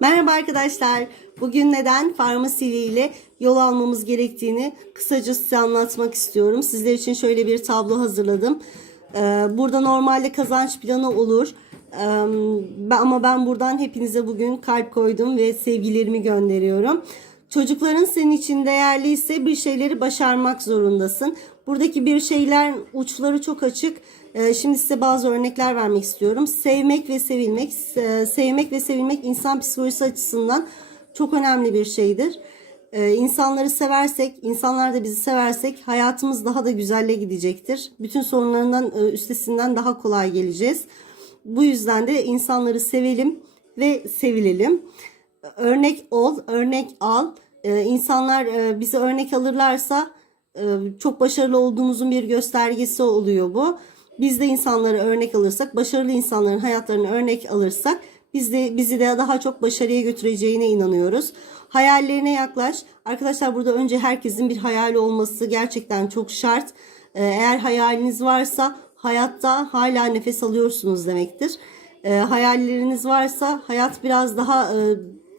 Merhaba arkadaşlar. Bugün neden farmasi ile yol almamız gerektiğini kısaca size anlatmak istiyorum. Sizler için şöyle bir tablo hazırladım. Ee, Burada normalde kazanç planı olur. Ee, Ama ben buradan hepinize bugün kalp koydum ve sevgilerimi gönderiyorum. Çocukların senin için değerliyse bir şeyleri başarmak zorundasın. Buradaki bir şeyler uçları çok açık. Ee, Şimdi size bazı örnekler vermek istiyorum. Sevmek ve sevilmek, sevmek ve sevilmek insan psikolojisi açısından çok önemli bir şeydir. Ee, insanları seversek, insanlar da bizi seversek hayatımız daha da güzelle gidecektir. Bütün sorunlarından e, üstesinden daha kolay geleceğiz. Bu yüzden de insanları sevelim ve sevilelim. Örnek ol, örnek al. Ee, insanlar e, bizi örnek alırlarsa e, çok başarılı olduğumuzun bir göstergesi oluyor bu. Biz de insanları örnek alırsak, başarılı insanların hayatlarını örnek alırsak biz de bizi de daha çok başarıya götüreceğine inanıyoruz. Hayallerine yaklaş. Arkadaşlar burada önce herkesin bir hayali olması gerçekten çok şart. Ee, Eğer hayaliniz varsa hayatta hala nefes alıyorsunuz demektir. Ee, hayalleriniz varsa hayat biraz daha e,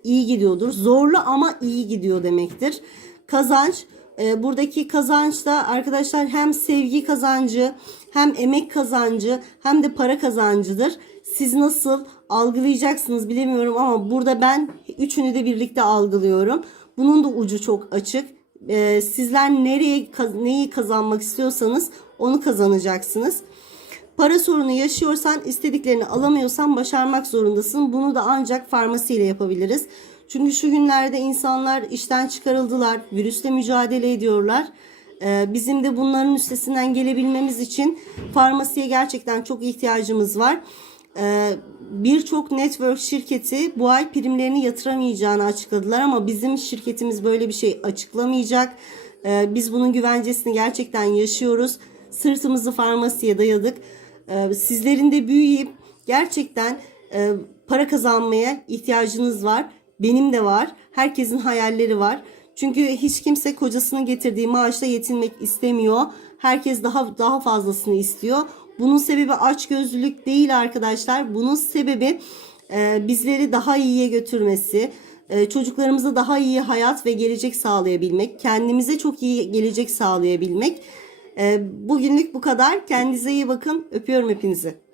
iyi gidiyordur. Zorlu ama iyi gidiyor demektir. Kazanç e, buradaki kazanç da arkadaşlar hem sevgi kazancı hem emek kazancı hem de para kazancıdır. Siz nasıl algılayacaksınız bilemiyorum ama burada ben üçünü de birlikte algılıyorum. Bunun da ucu çok açık. E, sizler nereye neyi kazanmak istiyorsanız onu kazanacaksınız. Para sorunu yaşıyorsan, istediklerini alamıyorsan başarmak zorundasın. Bunu da ancak farmasiyle yapabiliriz. Çünkü şu günlerde insanlar işten çıkarıldılar, virüsle mücadele ediyorlar. Ee, Bizim de bunların üstesinden gelebilmemiz için farmasiye gerçekten çok ihtiyacımız var. Ee, Birçok network şirketi bu ay primlerini yatıramayacağını açıkladılar ama bizim şirketimiz böyle bir şey açıklamayacak. Ee, Biz bunun güvencesini gerçekten yaşıyoruz. Sırtımızı farmasiye dayadık. Ee, Sizlerin de büyüyüp gerçekten e, para kazanmaya ihtiyacınız var. Benim de var. Herkesin hayalleri var. Çünkü hiç kimse kocasının getirdiği maaşla yetinmek istemiyor. Herkes daha daha fazlasını istiyor. Bunun sebebi açgözlülük değil arkadaşlar. Bunun sebebi e, bizleri daha iyiye götürmesi, e, çocuklarımıza daha iyi hayat ve gelecek sağlayabilmek, kendimize çok iyi gelecek sağlayabilmek. E, bugünlük bu kadar. Kendinize iyi bakın. Öpüyorum hepinizi.